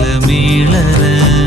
താളമേളന